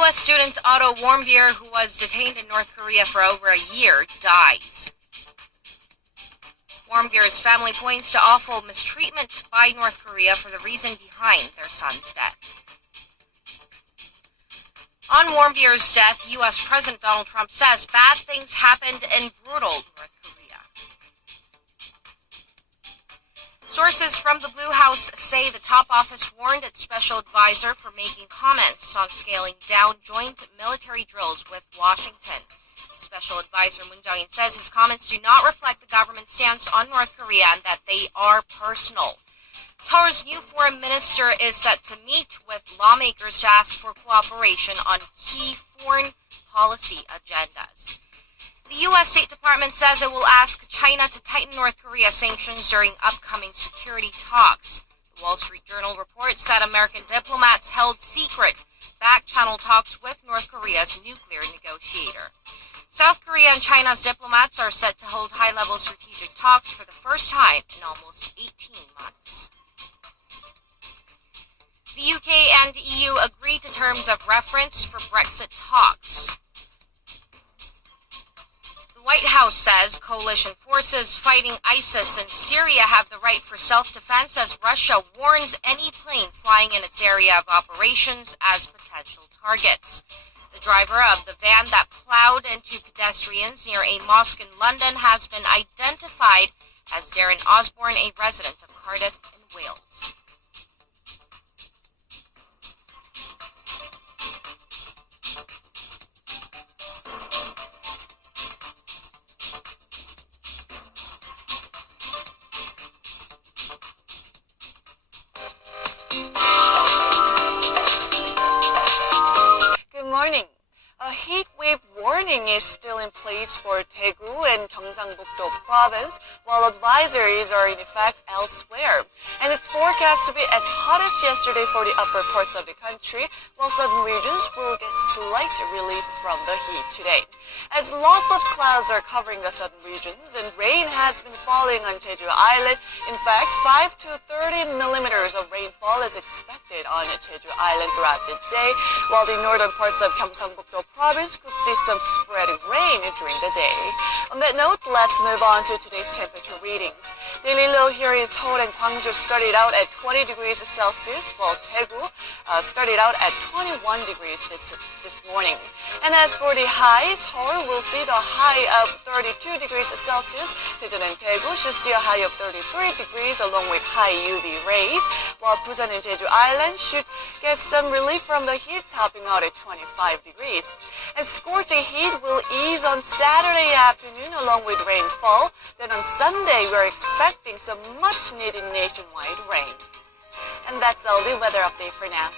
U.S. student Otto Warmbier, who was detained in North Korea for over a year, dies. Warmbier's family points to awful mistreatment by North Korea for the reason behind their son's death. On Warmbier's death, U.S. President Donald Trump says bad things happened in brutal North Korea. Sources from the Blue House say the top office warned its special advisor for making comments on scaling down joint military drills with Washington. Special Advisor Moon Jae-in says his comments do not reflect the government's stance on North Korea and that they are personal. Seoul's new foreign minister is set to meet with lawmakers to ask for cooperation on key foreign policy agendas. The U.S. State Department says it will ask China to tighten North Korea sanctions during upcoming security talks. The Wall Street Journal reports that American diplomats held secret back-channel talks with North Korea's nuclear negotiator. South Korea and China's diplomats are set to hold high-level strategic talks for the first time in almost 18 months. The UK and EU agreed to terms of reference for Brexit talks. The White House says coalition forces fighting ISIS in Syria have the right for self-defense as Russia warns any plane flying in its area of operations as potential targets. The driver of the van that plowed into pedestrians near a mosque in London has been identified as Darren Osborne, a resident of Cardiff in Wales. A heat wave warning is still in place for Daegu and Gyeongsang-buk-do province, while advisories are in effect elsewhere. And it's forecast to be as hot as yesterday for the upper parts of the country, while southern regions will get slight relief from the heat today. As lots of clouds are covering the southern regions and rain has been falling on Jeju Island, in fact, 5 to 30 millimeters of rainfall is expected on Jeju Island throughout the day, while the northern parts of Gyeongsang-buk-do province could see some sporadic rain during the day. On that note, let's move on to today's temperature readings. Daily low here in Seoul and Gwangju started out at 20 degrees Celsius, while Daegu started out at 21 degrees this morning. And as for the highs, Seoul will see the high of 32 degrees Celsius. Daejeon and Daegu should see a high of 33 degrees along with high UV rays, while Busan and Jeju Island should get some relief from the heat, topping out at 25 degrees. And scorching heat will ease on Saturday afternoon along with rainfall. Then on Sunday, we're expecting some much needed nationwide rain. And that's all the weather update for now.